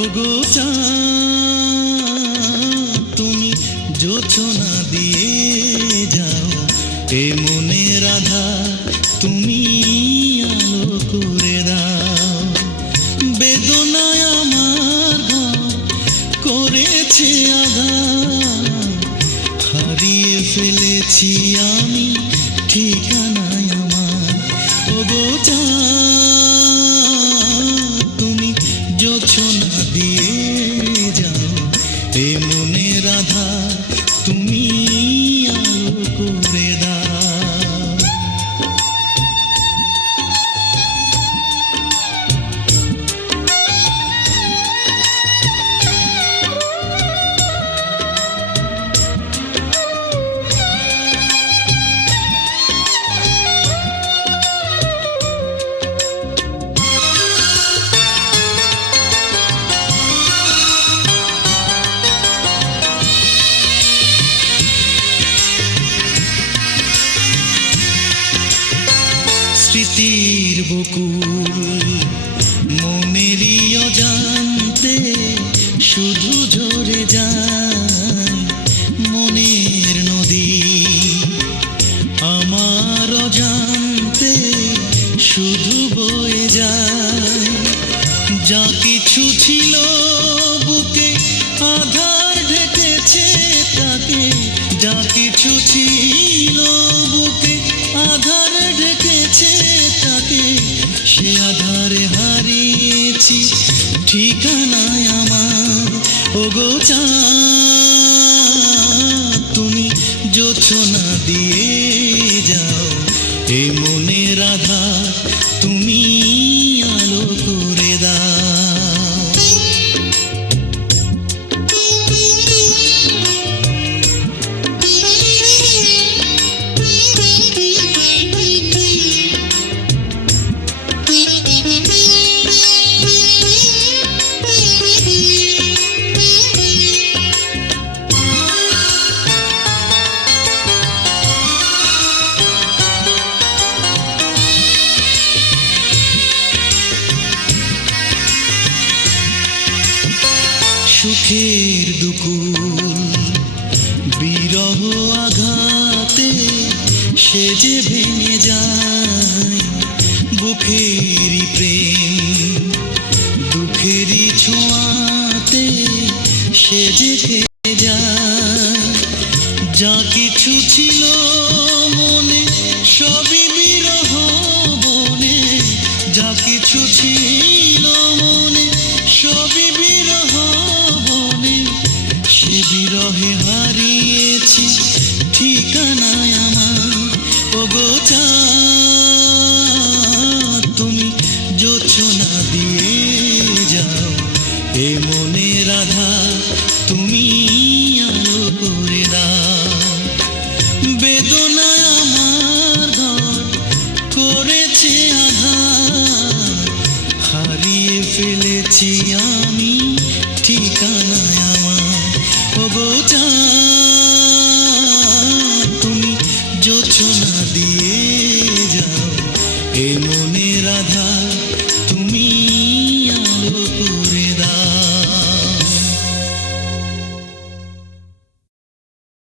ওগো চাঁদ তুমি জোছনা দিয়ে যাও এ মনের আধার তুমি আলো করে দাও। বেদনায় আমার ঘর করেছে আঘাত, হারিয়ে ফেলেছি আমি ঠিকানায় আমার। ওগো চাঁদ তুমি জোছনা দিয়ে যাও এ মনের আধার তুমি আলো করে দাও। স্মৃতির বকুল মনেরই অজান্তে শুধু ঝরে যায় মনের নদী। আমার অজান্তে শুধু বয়ে যায়, যা কিছু ছিল বুকে আধার ঢেকেছে তাকে। যা কিছু ছিল বুকে আধার ঢেকেছে তাকে, সে আধারে হারিয়েছি ঠিকানায় আমার। ওগো চাঁদ তুমি জোছনা দিয়ে যাও এ মনের আধার তুমি আলো করে দাও। সুখের দুকুল বিরহ আঘাতে সে যে ভেঙে যায়, বুকেরই প্রেম দুঃখেরই ছোঁয়াতে সে যে খেয়ে যায়। যা কিছু ছিল মনে সবই বিরহ বনে, যা কিছু ছিল মনে সবই বিরহ বনে, সে বিরহে হারিয়েছি ঠিকানায় আমার। ওগো চাঁদ তুমি জোছনা দিয়ে যাও এ মনের আধার তুমি আলো করে দাও। বেদনায় আমার ঘর করেছে আধার, হারিয়ে ফেলেছি আমি ঠিকানায় আমার। ওগো চাঁদ তুমি জোছনা দিয়ে যাও এ